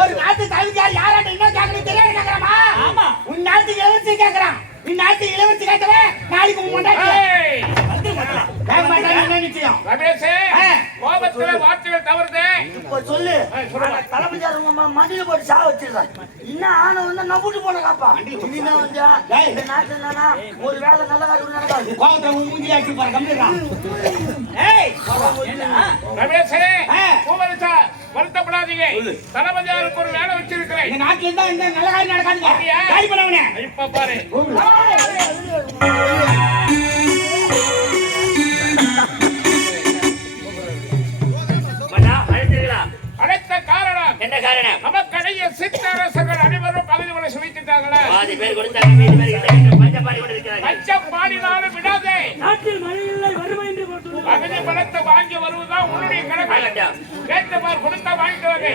ஒரு நாட்டு தலைவியார் யாராட்ட என்ன கேட்கணும் தெரியாது கேட்கறாமா? ஆமா, உன் நாட்டு இளவரசி கேட்கறான். நீ நாட்டு இளவரசி கேட்டவே நாளைக்கு உன் முன்னாடி நிச்சயம். ரமேஷ், கோபத்துல வார்த்தைகள் தவறுதே. இப்ப சொல்லு, தலைமையார் உங்க மண்டியில போட்டு சா வச்சிருக்கான். இன்னும் ஆன வந்து நம்பிட்டு போன காப்பா. இனிமே வந்து இந்த நாட்டு என்னன்னா ஒரு வேலை நல்ல காரியம் நடக்காது. கோபத்தை மூஞ்சி ஆச்சு பாரு கம்மிடுறான். ரமேஷ், கோபரிசா வருத்தப்படாதீங்க. தலைமையாருக்கு ஒரு வேலை வச்சிருக்கிறேன். இந்த நாட்டுல இருந்தா இந்த நல்ல காரியம் நடக்காதுங்க. காலி பண்ணவனே இப்ப பாரு. அழைத்த காரணம் என்ன காரணம்? நமக்கடைய சித்தரசர்கள் அனைவரும் பகுதி உள்ள சொல்லிட்டாங்களா? பாதி பேர் கொடுத்தாங்க, மீதி பேர் இல்லை. பஞ்சப்பாடி கொண்டு இருக்கிறாங்க. பஞ்சப்பாடினாலும் விடாதே. நாட்டில் மழை இல்லை, வறுமை என்று போட்டு பகுதி பணத்தை வாங்கி வருவதுதான் உன்னுடைய கணக்கு. கேட்ட பார் கொடுத்தா வாங்கிட்டு வாங்க.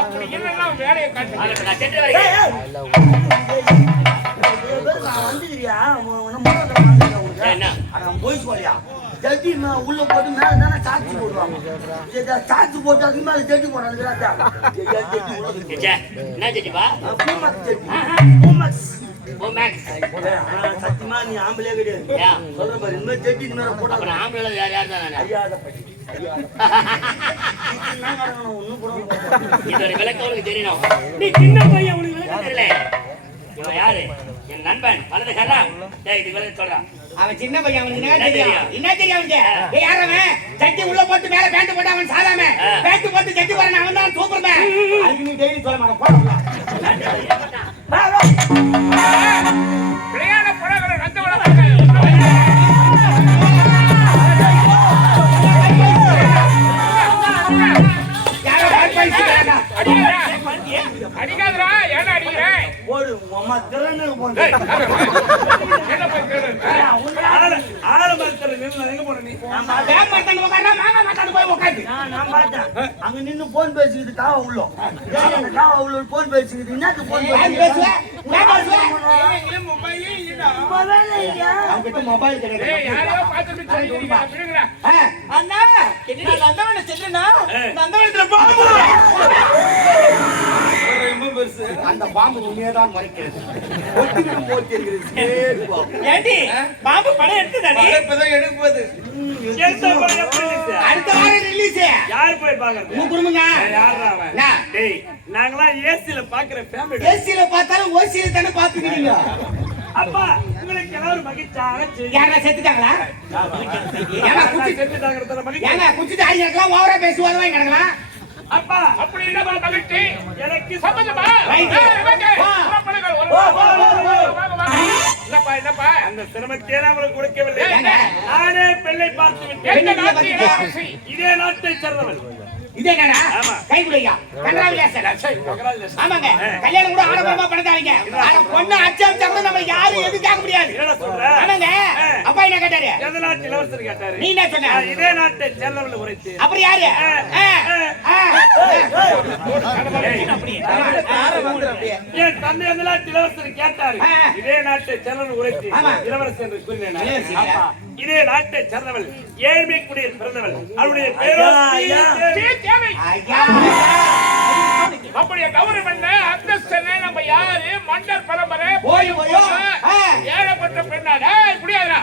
அப்படி இல்லைன்னா வேலையை காட்டு. நான் சென்று வருகிறேன். போய் சொல்லியா ஜட்டி உள்ள போட்டு மேல தானே சாட்சி போடுவாங்க. சாட்சி போட்டு அதுக்கு மேல ஜட்டி போடுறாங்க. என்ன செட்டிப்பா? சத்தியமா நீ ஆம்பளே கிடையாது. சொல்ற பாரு, இந்த ஜட்டி மேல போட்டு ஆம்பளை யார் யார் தான் ஒன்னும் கூட இதோட விளக்கம் உனக்கு தெரியணும். நீ சின்ன பையன், உனக்கு விளக்கம் தெரியல. இவன் யாரு? என் நண்பன் வலது கண்ணா. இது விளக்கம் சொல்றான். அவன் சின்ன பையன், அவனுக்கு என்ன தெரியும்? என்ன தெரியும் அவனுக்கு? யார் அவன்? சட்டி உள்ள போட்டு மேல பேண்ட் போட்டு அவன் சாதாம பேண்ட் போட்டு சட்டி போறான். அவன் தான் சூப்பர்மேன். அதுக்கு நீ டெய்லி சொல்ல மாட்டேன். போடா விளையாட புறகளை ரத்த வளர்க்க அடிக்காதரா. ஏன்னா அடிக்கிறேன் போடு அம்மா திறன்னு போடு. அங்க நின்னு போன் பேசிக்கிட்டு காவ உள்ள போன் பேசிக்கிட்டு என்னது போன் மொபைல் அண்ணா நந்தவன செல்லுனா நந்தவனத்துல அந்த பாம்பு உண்மையதான் மறைக்கிறது. பாம்பு படம் எடுத்து எடுப்பது அடுத்த வாரம் ரிலீஸ். யாரு போய் பாக்குறது? உங்க குடும்பங்க. நாங்களாம் ஏசில பாக்குற ஃபேமிலி. ஏசில பார்த்தாலும் ஓசில தானே பாத்துக்கிறீங்க. அப்பா உங்களுக்கு எல்லாரும் மகிழ்ச்சியாக யாரா செத்துட்டாங்களா? ஏன்னா குச்சிட்டு ஆகிருக்கலாம். ஓவரா பேசுவாங்க கிடக்கலாம். அப்பா அப்படி என்ன மகிழ்ச்சி எனக்கு சம்பந்தமா? என்னப்பா அந்த சிரமத்தை அவங்களுக்கு கொடுக்கவில்லை. நானே பெண்ணை பார்த்து விட்டேன். இதே நாட்டை சேர்ந்தவள். இதே நாடா? கை குடையா கங்கராஜுலேஷன். ஆமாங்க, கல்யாணம் கூட ஆடம்பரமா பண்ணதாங்க. ஆனா பொண்ணு அச்சம் நம்ம யாரும் எதுவும் கேட்க முடியாது. ஆமாங்க. அப்பா என்ன கேட்டாரு? எந்த நாட்டு இளவரசர் கேட்டாரு? நீ என்ன சொன்ன? இதே நாட்டை சேர்ந்தவள் உரைத்து. அப்புறம் யாரு? என் தந்தை எந்த நாட்டு இளவரசர் கேட்டாரு? இதே நாட்டை சேர்ந்தவள் உரைத்து இளவரசர் என்று கூறினேன். இதே நாட்டை சேர்ந்தவள் ஏழ்மை குடியில் பிறந்தவள். அவருடைய பேரோ அப்படியே தவறு பண்ண அந்தஸ்து நம்ம யாரு? மன்னர் பரம்பரை ஏழப்பட்ட பெண்ணாடா முடியாதா?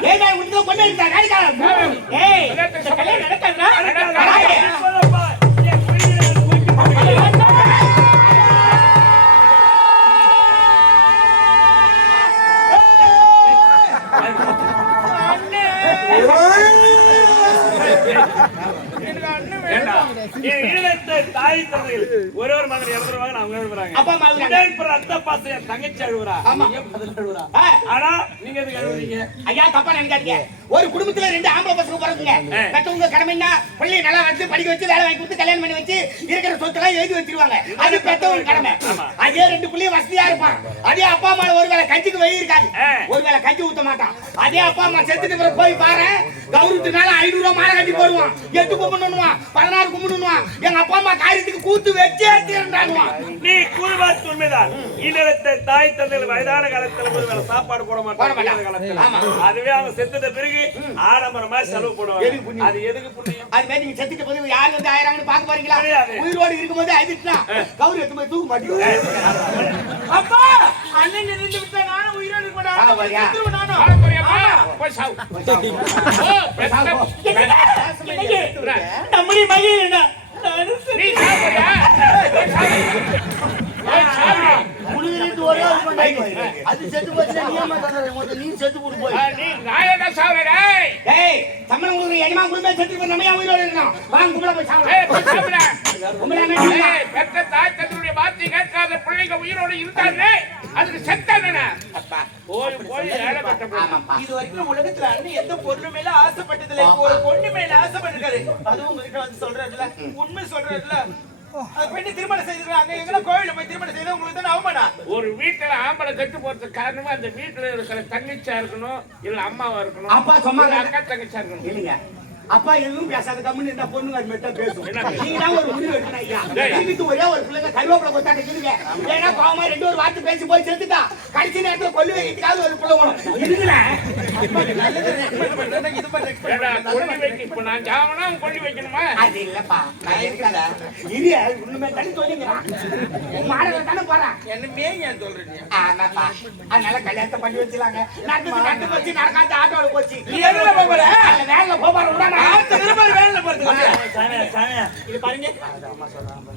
தாய் தந்தைகள் ஒரே ஒரு மகன் இறந்துருவாங்க. அவங்க எழுதுறாங்க. அத்தை பாசம் என் தங்கச்சி அழுவுறா. ஆனா நீங்க எதுக்கு அழுவுறீங்க? ஐயா தப்பா நினைக்காதீங்க. ஒரு குடும்பத்துல 2 ஆம்பளை பசங்க பிறக்குங்க. பெத்தவங்க கடமைன்னா பிள்ளை நல்லா வச்சு படிக்க வச்சு வேலை வாங்கி கொடுத்து கல்யாணம் பண்ணி வச்சு இருக்கிற சொத்தெல்லாம் எழுதி வச்சிருவாங்க. அது பெத்தவங்க கடமை. அதே 2 பிள்ளையும் வசதியா இருப்பான். அதே அப்பா அம்மா ஒருவேளை கஞ்சிக்கு வழி இருக்காது, ஒருவேளை கஞ்சி ஊத்த மாட்டான். அதே அப்பா அம்மா செத்துட்டு பிறகு போய் பாரு, கௌரவத்துனால 500 ரூபாய் மாலை கட்டி போடுவான், 8 கும்பிடுவான், 16 கும்பிடுவான். எங்க அப்பா அம்மா காரியத்துக்கு கூத்து வச்சே தீர்ந்தாடுவான். நீ கூறுவாச்சு உண்மைதான். இல்லத்தை தாய் தந்தைகள் வயதான காலத்துல ஒரு வேலை சாப்பாடு போட மாட்டாங்க. அதுவே அவங்க செத்துட்ட பிறகு ஆடம்பரமா செலவு போடுவாங்க. சொல்லுவாங்க. எதுக்கு புண்ணியம்? அது எதுக்கு புண்ணியம்? அது மாதிரி நீங்க செத்துட்ட போது யார் வந்து ஆயிராங்கன்னு பாக்க போறீங்களா? கிடையாது. உயிரோடு இருக்கும்போது அழுதுட்டுனா கவுரு எடுத்து போய் தூக்க மாட்டீங்க. அப்பா அண்ணன் இருந்து விட்டா நானும் உயிரோடு இருக்க ஆ, வரியா? மாட்டேன். நானும் சாவு போறியாப்பா? போய் சாவு. நம்முடைய மகிழ் நீ சாவு போறியா? போய் சாவு. போய் சாவு. முழுகிட்டு ஒரே ஒரு பண்ணாங்க. அது செத்து போச்சுன்னா நீ ஏமா தங்கற? மொத்த நீ செத்து போடு போய். நீ நான் என்ன சாவுறே டேய்? டேய், சம்மணம் உங்களுக்கு எஜமா குடும்பம் செத்து போய் நம்ம ஏன் உயிரோடு இருக்கணும்? வாங்க கும்பல போய் சாவு. ஏய் போய் சாவுடா. கும்பல என்ன? ஏய் பெத்த தாய் தன்னுடைய வார்த்தை கேட்காத பிள்ளைங்க உயிரோடு இருந்தானே அதுக்கு செத்தானே. அப்பா, போய் போய் ஏழை பெற்ற பிள்ளை. ஆமாப்பா. இது வரைக்கும் உலகத்துல அண்ணன் எந்த பொண்ணு மேல ஆசைப்பட்டது இல்லை. இப்போ ஒரு பொண்ணு மேல ஆசைப்பட்டிருக்காரு. அதுவும் உங்ககிட்ட வந்து சொல்றதுல உண்மை சொல்றதுல பெண்ணு திருமணம் செய்திருக்காங்க. எங்களை கோயில போய் திருமணம் செய்தா உங்களுக்கு தான் அவமானம். ஒரு வீட்டுல ஆம்பளை கெட்டு போறதுக்கு காரணமா அந்த வீட்டுல இருக்கிற தங்கச்சியா இருக்கணும் இல்ல அம்மாவா இருக்கணும். அப்பா சொன்னாங்க. இல்ல அக்கா தங்கச்சியா இருக்கணும். இல்லைங்க. அப்பா எதுவும் பேசாத கம்முன்னு இந்த பொண்ணுங்க அது மட்டும் பேசும். என்ன பேசும்? நீங்க தான் ஒரு முடிவு எடுக்கணும் ஐயா. டேய். இதுக்கு ஒரே ஒரு பிள்ளைங்க கருவேப்பிலை கொத்தாட்ட இருக்குங்க. ஏன்னா பாவமா ரெண்டு ஒரு வார்த்தை பேசி போய் செத்துட்டா. கடைசி நேரத்துல கொல்லு வைக்கிறதுக்காக ஒரு பிள்ளை வேணும். இருக்குண்ணே. நல்லது ரெக்கமெண்ட் பண்றேன்னா இது பண்ண ஏடா, ரெக்கமெண்ட் கொல்லி வைக்க இப்ப நான் ஜாவனா கொல்லி வைக்கணுமா? அது இல்லப்பா. நான் இருக்கல. இது உண்மை தண்ணி சொல்லிங்கிறான். மாடல தானே போறான். என்னமே ஏன் சொல்றீங்க? ஆமாப்பா. அதனால கல்யாணத்தை பண்ணி வச்சிடலாங்க. நடந்து போச்சு நடக்காத ஆட்டோல போச்சு. நீ எதுல போற? அந்த வேலையில போபாரு விடாம. ஆத்த திரும்ப வேலையில போறதுக்கு இது பாருங்க.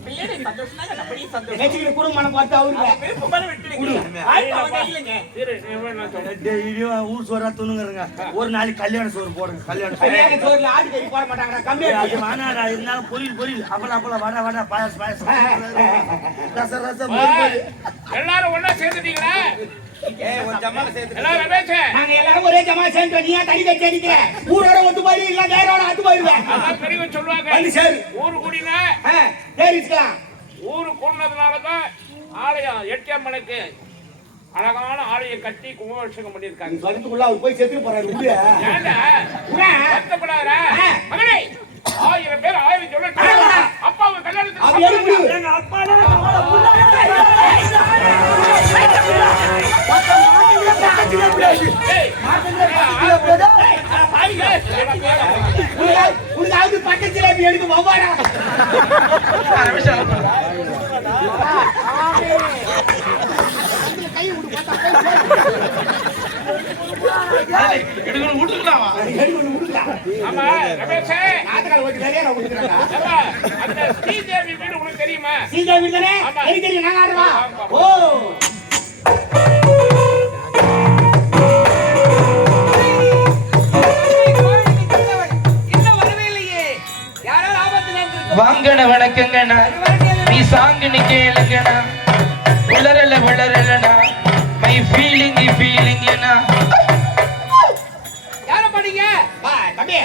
பிள்ளைங்க சந்தோஷமா அப்படியே சந்தோஷம். நெச்சிக்கு குடும்பம் பார்த்து அவருக்கு விருப்பமான விட்டுடுங்க. ஆயிட்டு அவங்க இல்லைங்க. இரு, இவன் நான் சொல்றேன். டெய்லியும் ஊர் சோறா துணுங்குறங்க. ஒரு நாளைக்கு கல்யாண சோறு போடுங்க. கல்யாண சோறு. கல்யாண சோறுல ஆடு கறி போட மாட்டாங்கடா. கம்மியா அது மாநாடா இருந்தாலும் பொரியல் அப்பளம் வடை பாயசம் ரசம் மோர். எல்லாரும் ஒண்ணா சேர்ந்துட்டீங்களா? ஏய் ஒரு ஜமால சேர்த்து எல்லாரும் பேச. நாங்க எல்லாரும் ஒரே ஜமா சேர்ந்து நீயா தடி கட்டி அடிக்கிற. ஊரோட ஒத்து போய் இல்ல வேரோட அத்து போயிருவேன். அதான் பெரியவங்க சொல்லுவாங்க. வந்து சரி. ஊரு குடினா தேரிச்சுக்கலாம். ஊரு கூடினதுனாலதான் ஆலயம் எட்டியம்மனுக்கு அழகான ஆலயம் கட்டி கும்பாபிஷேகம் பண்ணிருக்காங்க. வரதுக்குள்ள அவர் போய் செத்து போறாரு. உள்ள. ஏண்டா உள்ள. வருத்தப்படாதா? மகனே 1000 பேர் 1000 சொல்லட்டும். அப்பாவை கல்யாணத்துக்கு அது எது முடிவு? எங்க அப்பா உனக்கு பக்கத்துல எடுக்க வவ்வாரா? கை விடு எடுக்கணும் விட்டுக்கலாமா? ஆமா ரமேஷே, நாட்டுக்கால ஓட்டி நிறைய நான் கொடுக்குறேன். ஏப்பா, அந்த ஸ்ரீதேவி வீடு உனக்கு தெரியுமா? சீதா வீடு தானே? ஆமா. எனக்கு தெரியும். நாங்க ஆடுவா. ஓ இன்னும் வரவே இல்லையே. யாரோ ஆபத்துல இருக்கு. வாங்கண்ண வணக்கங்கண்ணா, நீ சாங்கு நீ கேளுங்கண்ணா, விளரலண்ணா, மை ஃபீலிங்னா யார பண்ணீங்க? வா தம்பி,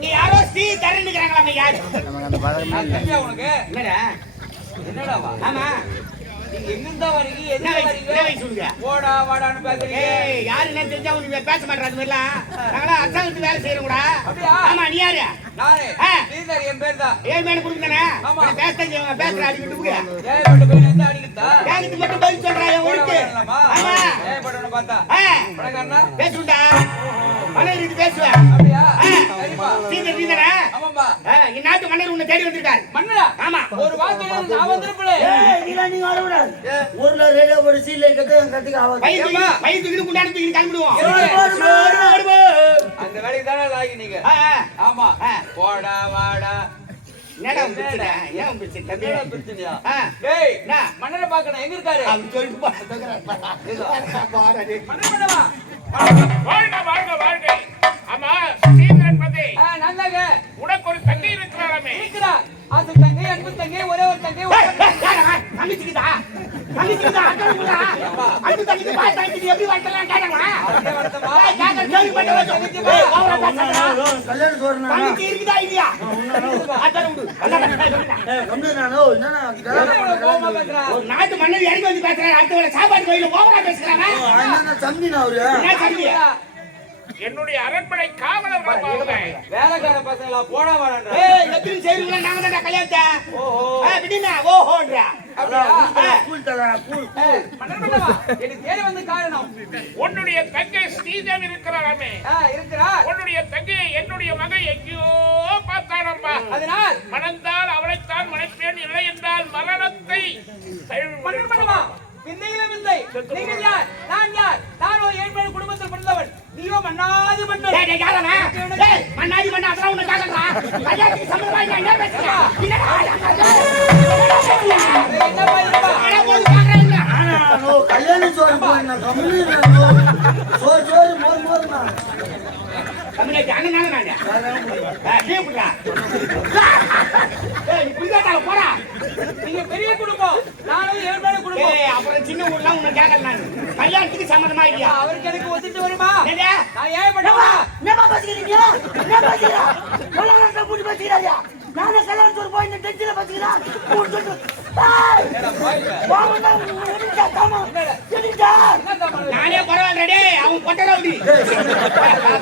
நீ யாரோ ஸ்ரீ தரணுங்கறாங்களா? யாரு? தம்பியா உனக்கு? என்னடா? என்னடாவா? ஆமா. நீங்க எங்கிருந்தா வரீங்க? என்ன எங்க வயசு வரீங்க? சொல்லுங்க. போடா வாடான்னு பேசுறீங்க. ஏய், யாருன்னு தெரிஞ்சா உனக்கு பேச மாட்டேற அது மாதிரிலாம். நாங்களா அரசாங்கத்துக்கு வேலை செய்யறோம்டா. அப்படியா? ஆமா, நீ யாரு? நானே ஆ. ஸ்ரீதர் என் பேர் தான். ஏழு மேல கொடுத்தானே? ஆமா. பேசுறேன் பேசுற அடிக்கிட்டு போங்க. ஏய் பட்டு போய் நின்று அடிக்குதா? கேக்குது மட்டும் பதில் சொல்றான் என் ஒழுக்கு. ஆமா. ஏய் பட்டு பார்த்தா பணக்காரனா? பேசுண்டா. மன்னர் இது பேசுவேன். அப்படியா? ஆ. சரிப்பா. சீக்கிரம் நீதானே? ஆமாப்பா. இந்நாட்டு மன்னர் உன்னை தேடி வந்திருக்காரு. மன்னரா? ஆமா. ஒரு வார்த்தை நான் வந்திருப்பேன். நீங்க வரக்கூடாது. ஊர்ல ரேடியோ போட்டு சீல்ல கத்துக்க ஆகாது. பையன் தூக்கிட்டு குண்டான தூக்கிட்டு கிளம்பிடுவோம். அந்த வேலைக்கு தானே லாகி நீங்க. ஆமா. போடா வாடா. என்னடா பிரச்சனை? ஏன் பிரச்சனை? தம்பி. என்னடா பிரச்சனையா? ஆ. டேய் என்ன? மன்னரை பார்க்கணும். எங்க இருக்காரு? அவன் சொல்லிட்டு பாடா டேய். மன்னர் பண்ணவா? வாழ்க வாழ்க வாழ்க. ஆமா ஸ்ரீதரன் பதி, நான் தாங்க. உனக்கு ஒரு தங்கை இருக்கிறாராமே? இருக்கிறா. அது தங்கை, அன்பு தங்கை, ஒரே ஒரு தங்கை. தங்கச்சிக்குதா? தங்கச்சிக்குதா? அக்கறைக்குதா? அன்பு தங்கச்சி பாய் தங்கச்சி எப்படி வரலாம் கேட்டாங்களா? அப்படியே வரட்டுமா? கேட்கற கேள்வி பண்ண வச்சு. ஏய், ஓவரா பேசுறா. கல்யாண சோறு தங்கச்சி இருக்குதா இல்லையா? அதான் விடு. என்ன இவ்வளவு கோவமா பேசுறா? ஒரு நாட்டு மன்னர் இறங்கி வந்து பேசுறாரு. அடுத்த வேளை சாப்பாடு கோயில ஓவரா பேசுறாங்க. தம்பி அவரு என்ன தம்பி? என்னுடைய அரண்மனை காவலர்கள் பாருங்க. வேலைக்கார பசங்களா போடா வாடா. ஏய் எத்தனை செய்வீங்களா நாங்க தான் கல்யாணத்தை விடுங்க ஓஹோன்றா கூல் தரா கூல் எனக்கு தேடி வந்து காரணம் உன்னுடைய தங்கை ஸ்ரீதேவி இருக்கிறாராமே, இருக்கிறா. உன்னுடைய தங்கையை என்னுடைய மகன் எங்கேயோ பார்த்தானப்பா. அதனால் மணந்தால் அவளைத்தான் மணப்பேன், இல்லை என்றால் மரணத்தை மன்னன் பின்னையிலும் இல்லை. நீங்கள் யார்? நான் யார்? நான் ஒரு ஏழ்மை குடும்பத்தில் பிறந்தவன். நீயோ மன்னாதி மன்னன். டேய் டேய் யாரா டேய் மண்ணாடி மண்ணா அதெல்லாம் உன்னை காக்கறா கல்யாணத்துக்கு சம்பந்தமா என்ன பேசுறா என்னடா என்ன பாருப்பா. என்ன போய் பாக்குறீங்க நோ கல்யாண சோறு போயினா கம்பெனி சோறு சோறு மோர் மோர்னா கம்மியாச்சு அண்ணனால நானே கேப்புடா ஏய் நீ புரியாதால போடா நீங்க பெரிய குடும்பம், நானும் ஏழ்மை குடும்பம். ஏய் அப்புறம் சின்ன ஊர்ல உன்னை கேக்கல நான் கல்யாணத்துக்கு சம்பந்தமா இல்லையா அவருக்கு எனக்கு ஒத்துட்டு வருமா? என்னடா நான் ஏன் பண்ணவா? என்னமா பேசிக்கிறீங்க என்ன பேசிக்கிறா கொலகாரத்தை கூட்டி பேசிக்கிறாயா நானே கல்யாண சோறு போய் இந்த டென்ஷன்ல பேசிக்கிறா கூட்டி சொல்லிட்டு நானே பரவாயில்ல டேய் அவன் பொட்ட ரவுடி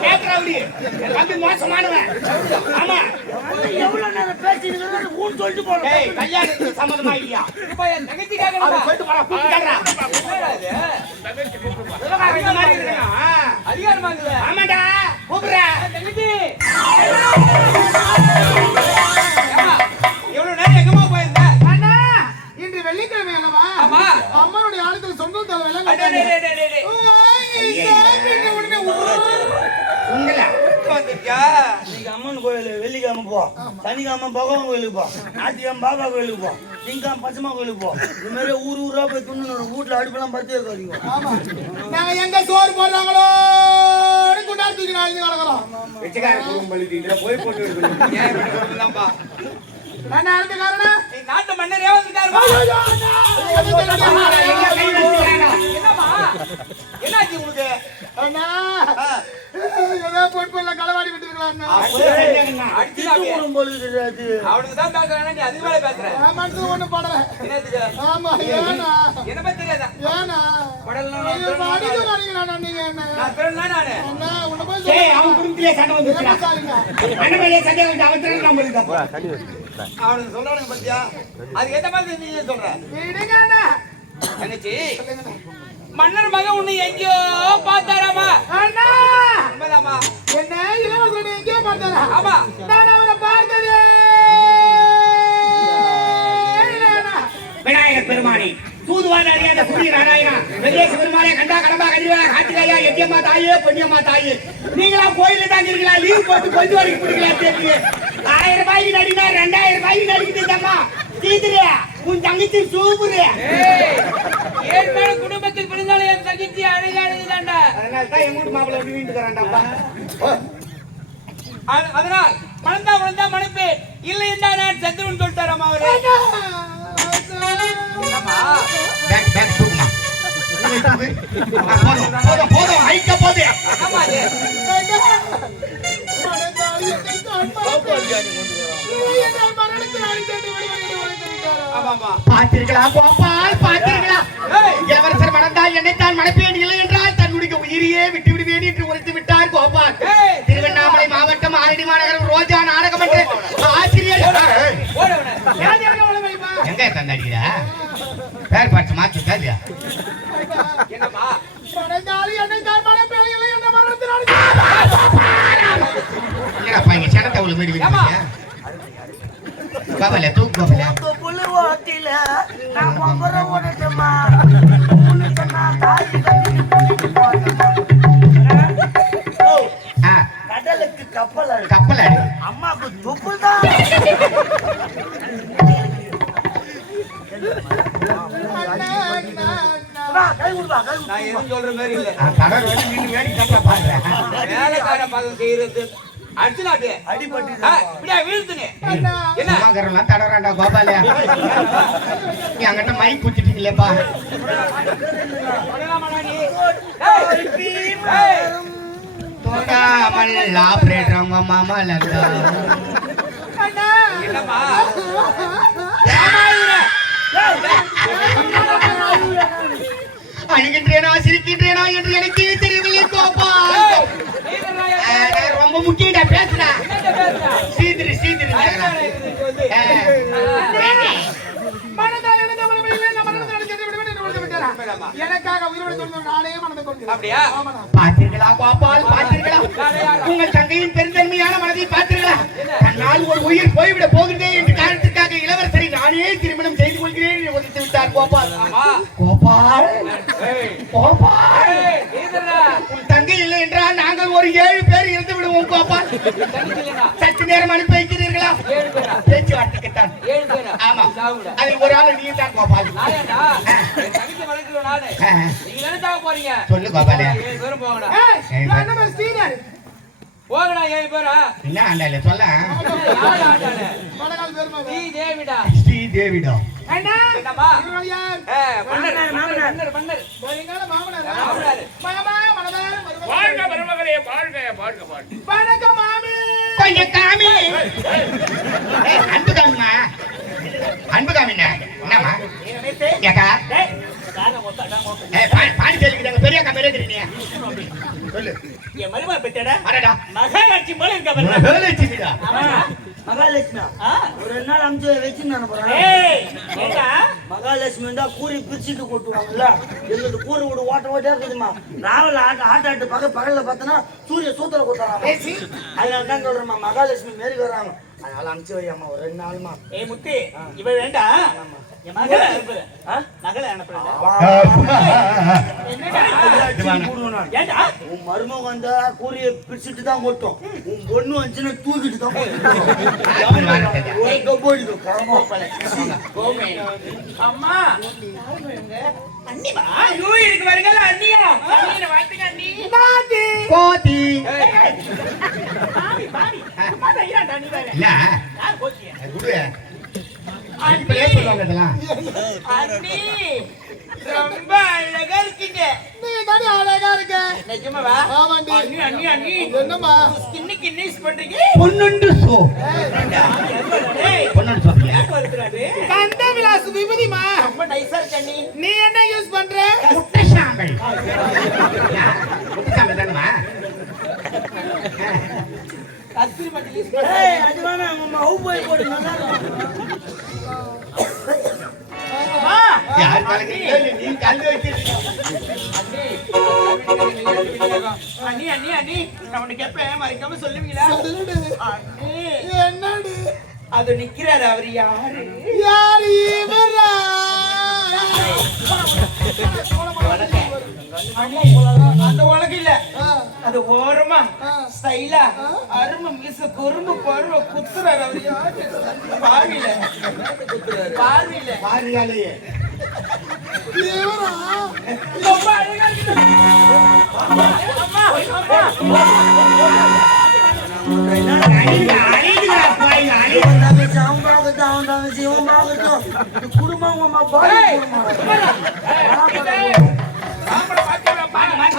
பேக் ரவுடி என் தம்பி மோசமானவன் ஆமா எவ்வளவு நேரம் பேசிட்டு ஊன் சொல்லிட்டு போறோம் டேய் கல்யாணத்துக்கு சம்பந்தமா இல்லையா இப்ப என் தங்கச்சி கேக்குறா. அவன் சொல்லிட்டு போறா கூட்டி கேக்குறா என்னடா இது? தங்கச்சி கூப்பிடுமா. விவகாரம் இந்த மாதிரி இருக்கணும் அதிகாரமா இருக்குது. ஆமாடா கூப்பிடுற தங்கச்சி ஏம்மா, இவ்வளவு நேரம் எங்கம்மா போயிருந்த? அண்ணா இன்று வெள்ளிக்கிழமை அல்லவா ஆமா. அம்மனுடைய ஆலயத்தில் சொந்தம் தவிர டேய், டேய், டேய், டேய், டேய். உங்களா வந்துட்டியா? இன்னைக்கு அம்மன் கோயில் வெள்ளிக்கிழமை போ சனிக்கிழமை பகவான் கோயிலுக்கு போ ஞாயிற்றுக்கிழமை பாபா கோயிலுக்கு போ திங்காம பச்சமா கோயிலுக்கு போ இது மாதிரி ஊரா போய் துண்ணு வீட்டுல அடுப்பெல்லாம் பத்தி இருக்காதீங்க நாங்க எங்க சோறு போடுறாங்களோ கொண்டாடுறதுக்கு நாளைக்கு நடக்கிறோம் வெச்சக்கார குடும்பம் பழுது இதுல போய் போட்டு ஏன் இப்படி சொல்றதுதான்ப்பா? என்ன அடுத்த காரணம் நீ நாட்டு மன்னரே வந்திருக்காருப்பா. எங்க கை வச்சுக்கிறாங்க என்னம்மா? என்னாச்சு உங்களுக்கு? அண்ணா ஏதோ பொறுப்புள்ள களவாடி விட்டுருக்கலாம் அடிச்சுடாதே. பொழுது அவனுக்கு தான் பேசுறானா, நீ அதுக்கு மேல பேசுற. மனசுல ஒண்ணு படல என்னத்துக்கு? ஆமா ஏனா என்ன பத்தி தெரியாதா? ஏனா படல்னா ஐயோ, நான் மாடிக்கு திறனா வரீங்களா நீங்க என்ன நான் திறனா நானு. அண்ணா உன்னை போய் ஏய் அவன் குடும்பத்திலே சண்டை வந்துச்சுடா அண்ணமையிலே சண்டை வந்து அவன் திறன் நம்மளுக்கு அவனுக்கு சொல்றவனுக்கு பத்தியா? அது எந்த மாதிரி நீ சொல்ற? விடுங்க அண்ணா தங்கச்சி, மன்னர் மகன் உன்னை எங்கேயோ பார்த்தாராமா? அண்ணா உண்மைதாம்மா? என்ன இளவரசனை எங்கேயோ பார்த்தாரா ஆமா. நான் அவரை பார்த்ததே விநாயகர் பெருமானே தூதுவான் அறியாத சூரிய நாராயணா வெங்கடேச பெருமானே கண்டா கடம்பா கதிரவா கார்த்திகாயா எட்டியம்மா தாயே பொன்னியம்மா தாயே நீங்களா கோயில தான் இருக்கீங்களா லீவ் போட்டு கொஞ்சம் வரைக்கும் பிடிக்கல தெரியுது 1000 ரூபாய்க்கு நடினா 2000 ரூபாய்க்கு நடிக்குது அம்மா தீதுரியா உன் தங்கச்சி சூப்பரு ஏழ்மையான குடும்பத்தில் பிறந்தாலும் என் தங்கச்சி அழகானதுதான்டா. அதனால தான் எங்க வீட்டு மாப்பிள்ளை வந்து வீட்டுக்குறான்டாப்பா அதனால் மணந்தா உணர்ந்தா மணப்பேன், இல்லை என்றா நான் சத்துருன்னு சொல்லிட்டாராமா அவரு. என்னம்மா? பேக் பேக் தூக்குமா போதும் போதும் ஐக்க போதே என்னம்மா இது? ஆமாமா. பார்த்தீர்களா கோபால் பார்த்தீர்களா இளவரசர் மணந்தால் என்னைத்தான் மணப்பேன் இல்லை என்றால் தன்னுடைய உயிரையே விட்டு விடுவேன் என்று உரைத்து விட்டார் கோபால் திருவண்ணாமலை மாவட்டம் ஆரணி மாநகரம் ரோஜா நாடகம் என்று ஆசிரியர் எங்க தந்தாடிக்கிறா பேர் பார்த்து மாற்றி தாலியா என்னம்மா? என்னப்பா இங்க சனத்தை உள்ள மாதிரி விட்டுருக்கீங்க கோபால தூக்கு கோபால புள்ளி ஓட்டில நான் கொம்பர ஓடட்டமா உனக்கு நான் தாலி கட்டி கூட்டிட்டு போறேமா கடலுக்கு கப்பல் அடி கப்பல் அடி அம்மாக்கு துப்பு தான் கை கொடுப்பா கை நான் எதுவும் சொல்ற மாதிரி இல்ல. கடல் வந்து நின்று வேடி கட்டல பாக்குறேன் வேலைக்கார பக்கம் செய்யறது அடிச்சு நாட்டு அடிபட்டு இப்படியா வீழ்த்துங்க. என்ன சும்மாக்கறலாம் தடவறாண்டா கோபால நீ அங்கிட்ட மை குத்திட்டீங்களேப்பா பண்ணலாமாடா நீ? ஏய், தோடாமல் ஆபரேட்டர் அவங்க மாமா லங்கா என்னம்மா? அழுகின்றேனா சிரிக்கின்றேனா என்று எனக்கு தெரியவில்லை கோபால். ரொம்ப முக்கியடா பேசுறா. சீதிரி சீதிரி எனக்காக உயிரோடு தோன்றும் நானே மனதை கொண்டு அப்படியா? பார்த்தீர்களா கோபால், பார்த்தீர்களா? உங்கள் தங்கையின் பெருந்தன்மையான மனதை பார்த்தீர்களா? தன்னால் ஒரு உயிர் போய்விட போகிறதே என்ற காரணத்திற்காக இளவரசரை நானே திருமணம் செய்து கொள்கிறேன் என்று ஒதுக்கி விட்டார் கோபால். கோபால், கோபால், உன் தங்கை இல்லை என்றால் நாங்கள் ஒரு 7 பேர் இருந்து விடுவோம் கோபால். சற்று நேரம் அனுப்பி வைக்கிறீர்களா? பேச்சுவார்த்தைக்குத்தான். ஆமா, அதில் ஒரு ஆள் நீ தான் கோபால். சொல்லு கோபால். போகடா 7 பேரா? என்ன ஆண்டாளே சொல்ல? ஸ்ரீதேவிடா. என்னம்மா? வாழ்க மருமகளே, வாழ்க வாழ்க வாழ்க. வணக்கம் மாமி. கொஞ்சம் காமி. அன்பு காமிமா. அன்பு காமினா. என்னம்மா? ஏக்கா. பாண்டிச்சேரிக்கு பெரிய அக்கா பெரிய தெரியுங்க. சொல்லு. என் மருமக பெற்றடா அடடா. மகாலட்சுமி போல இருக்க பாரு. மகாலட்சுமிடா. மகாலட்சுமி ஒரு 2 நாள் அமுச்சு வச்சுன்னு போறேன். ஏய் ஏண்டா மகாலட்சுமி தான் கூறி பிரிச்சுட்டு கொட்டுவாங்கல்ல. எங்களுக்கு கூறு விடு ஓட்ட ஓட்டா இருக்குதுமா. ராவல ஆட்டாட்டு பகல்ல பார்த்தனா சூரிய சூத்திர கொட்டாங்க. அதனால தான் சொல்றேம்மா மகாலட்சுமி மாரி வராங்க. அதனால அமுச்சு வையம்மா ஒரு 2 நாள்மா. ஏய் முத்து இவ வேண்டாம். என் மகளை அனுப்புற. மகளை அனுப்புறடா. என்னடா ஏண்டா உன் மருமக வந்தா கூறிய பிரிச்சுட்டு தான் கொட்டும். உன் பொண்ணு வந்துச்சுன்னா தூக்கிட்டு தான் அம்மா அண்ணிமா ஐயோ இருக்கு வருங்களா அண்ணியா அண்ணின வாட்டுங்க அண்ணி பாதி கோதி. பாவி பாவி அம்மா தைராடா நீ வேற என்ன? யார் கோதியா குடு. இப்பவே சொல்லுவாங்க இதெல்லாம். அண்ணி ரொம்ப அழகா இருக்கீங்க. நீ தானே அழகா இருக்க. நிஜமாவா? ஆமாண்டி. அண்ணி அண்ணி அண்ணி என்னம்மா? ஸ்கின்னுக்கு இன்னிஸ் பண்றீங்க. பொன்னுண்டு சோ. ஏய் பொன்னுண்டு சோப்பியா? வருதுறாரு. கந்த விலாஸ் விபதிமா. ரொம்ப நைஸா இருக்க அண்ணி. நீ என்ன யூஸ் பண்ற? முட்டை சாம்பல். முட்டை சாம்பல் தானமா? கஸ்தூரி மட்டி யூஸ் ஏய் அது வேணா அம்மா ஹூ போய் போடு நல்லா இருக்கும். அம்மா யார் காலத்துல நீ கல்லு வச்சிருக்க? அண்ணி அண்ணி அண்ணி நான் உனக்கு எப்ப மறைக்காம சொல்லுவீங்களா? சொல்லுடு. அண்ணி என்னடி? அது நிக்கிறாரு அவர் யாரு? யார் இவரா? அந்த உலகம் இல்ல அது ஓரமா ஸ்டைலா அருமை மீச குறும்பு பருவ குத்துறாரு அவர் யாரு? பார்வையில பார்வையில பாருங்களே. இவரா? ரொம்ப அழகா இருக்கு. அம்மா அம்மா குடும்பம் சாம்பல பாத்தியா?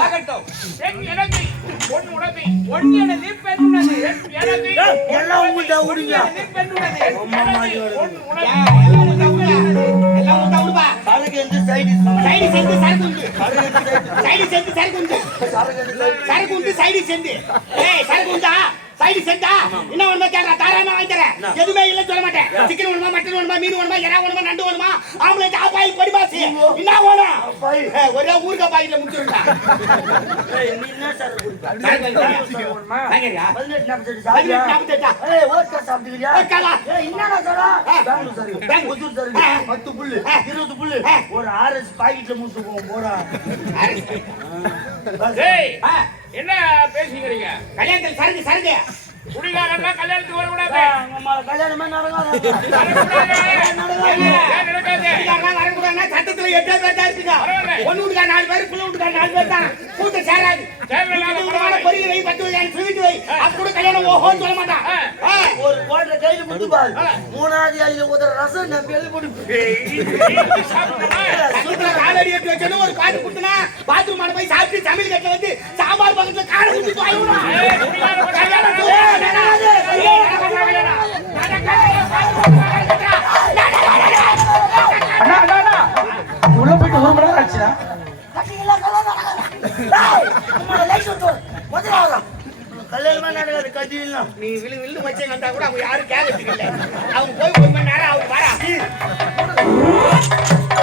ஆகட்டும். பெண் எனக்கு, பொன் உனக்கு. ஒண்ணு எனது பெண் உள்ளது. எனக்கு, எல்லாம் உங்கள்கிட்ட விடுங்க. பெண் உள்ளது. பொன் உனக்கு. எல்லாம் உண்டா உடுப்பா. சரக்கு எந்த சைடு சைடு செஞ்சு சரக்கு உண்டு. சரக்கு சைடு செஞ்சு சரக்கு உண்டு. சரக்கு உண்டு சைடு செஞ்சு. ஏய் சரக்கு உண்டா? சைடு செஞ்சா என்ன ஒண்ணுமா கேக்குறா? தாராளமா வாங்கி தரேன். எதுவுமே இல்ல சொல்ல மாட்டேன். சிக்கன் வேணுமா, மட்டன் வேணுமா, மீன் வேணுமா, இறா வேணுமா, நண்டு வேணுமா, ஆம்லெட், ஆப்பாயில், பொடிபாசி என்ன வேணும்? ஒரே ஊர்கா பாயில முடிச்சுடா. என்ன சரக்கு குடிப்பா? வாங்கறியா? 18 48 ஏய் ஓட்கா சாப்பிடுறியா? ஓட்காவா? ஏய் என்னடா சொல்றா? பெங்களூர் சரக்கு, ஒசூர் சரக்கு, 10 புல்லு, 20 புல்லு, ஒரு ஆர்எஸ் பாக்கெட்ல மூட்டு போடா. டேய், ஆ, என்ன பேசிக்கிறீங்க? கல்யாணத்துல சரக்கு சரக்கு. குடிகாரன்னா கல்யாணத்துக்கு வரக்கூடாது. அம்மா கல்யாணமே நடக்காது. வரக்கூடாது. ஏன் நடக்காது? இதுக்காக வரக்கூடாதுன்னா சட்டத்துல 8 பேர் தான் இருக்குங்க. ஒண்ணு வீட்டுக்கா 4 பேர், புள்ள வீட்டுக்கா 4 பேர் தான். கூட்டம் சேராது. பொரியல் வை, 10 வகையான ஸ்வீட் வை. அது கூட கல்யாணம் ஓஹோன்னு சொல்ல மாட்டான். ஒரு கோட்டை கையில முட்டு பாரு. 3வது ஐயில ஊத்துற ரசம் நான் பெரிய போட்டு சூத்துல காலடி எடுத்து வச்சோன்னு ஒரு பாட்டு குடுத்தனா பாத்ரூம் ஆன போய் சாப்பிட்டு சமையல் கட்டில வந்து சாம்பார் பக்கத்துல காலை ஊத்தி போயிடுவான். உள்ள போயிட்டு 1 மணி நேரம் ஆச்சுடா. ஒண்ணும் நடக்காது கதிலாம். நீ விழு வச்சேங்க வந்தா கூட அவங்க யாரும் கேட்கறதுக்கு இல்ல. அவங்க போய் 1 மணி நேரம் அவங்க வரா